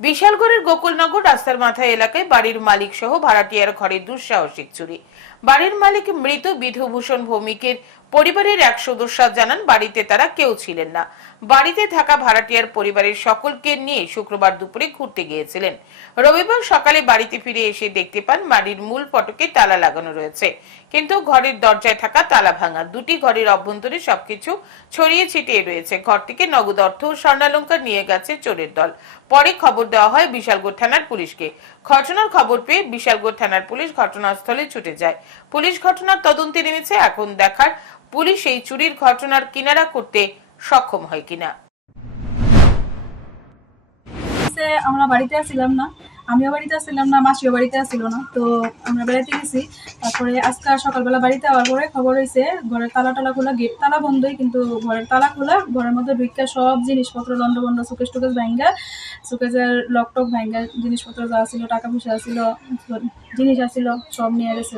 বিশালগড়ের গোকুলনগর রাস্তার মাথায় এলাকায় বাড়ির মালিক সহ ভাড়াটিয়ার ঘরে দুঃসাহসিক চুরি। বাড়ির মালিক মৃত বিধুভূষণ ভৌমিকের পরিবারের এক সদস্য জানান, বাড়িতে তারা কেউ ছিলেন না। বাড়িতে থাকা ভাড়াটিয়ার পরিবারের সকলকে নিয়ে শুক্রবার দুপুরে ঘুরতে গিয়েছিলেন। রবিবার সকালে বাড়িতে ফিরে এসে দেখতে পান, বাড়ির মূল ফটকে তালা লাগানো রয়েছে। কিন্তু ঘরের দরজায় থাকা তালা ভাঙা দুটি ঘরের অভ্যন্তরে সবকিছু ছড়িয়ে ছিটিয়ে রয়েছে। ঘর থেকে নগদ অর্থ ও স্বর্ণালঙ্কার নিয়ে গেছে চোরের দল। পরে খবর দেওয়া হয় বিশালগড় থানার পুলিশকে। ঘটনার খবর পেয়ে বিশালগড় থানার পুলিশ ঘটনাস্থলে ছুটে যায়। পুলিশ ঘটনার তদন্তে নেমেছে। এখন দেখার পুলিশ এই চুরির ঘটনার কিনারা করতে সক্ষম হয় কিনা। আমরা বাড়িতে আসছিলাম না। আমিও বাড়িতে আসছিলাম না, মাসিও বাড়িতে আসছিল না, তো আমরা বেড়াতে গেছি। তারপরে আজকে সকালবেলা বাড়িতে আবার পরে খবর হয়েছে, ঘরের তালা টালা খোলা গেট তালা বন্ধই, কিন্তু ঘরের তালা খোলা ঘরের মধ্যে ঢুকা সব জিনিসপত্র লন্ড বন্ড সুকেশ টুকেশ ভাঙ্গা সুকেশের লকটক ভাঙ্গা জিনিসপত্র যা ছিল টাকা পয়সা আসছিল জিনিস আসছিল, সব নিয়ে গেছে।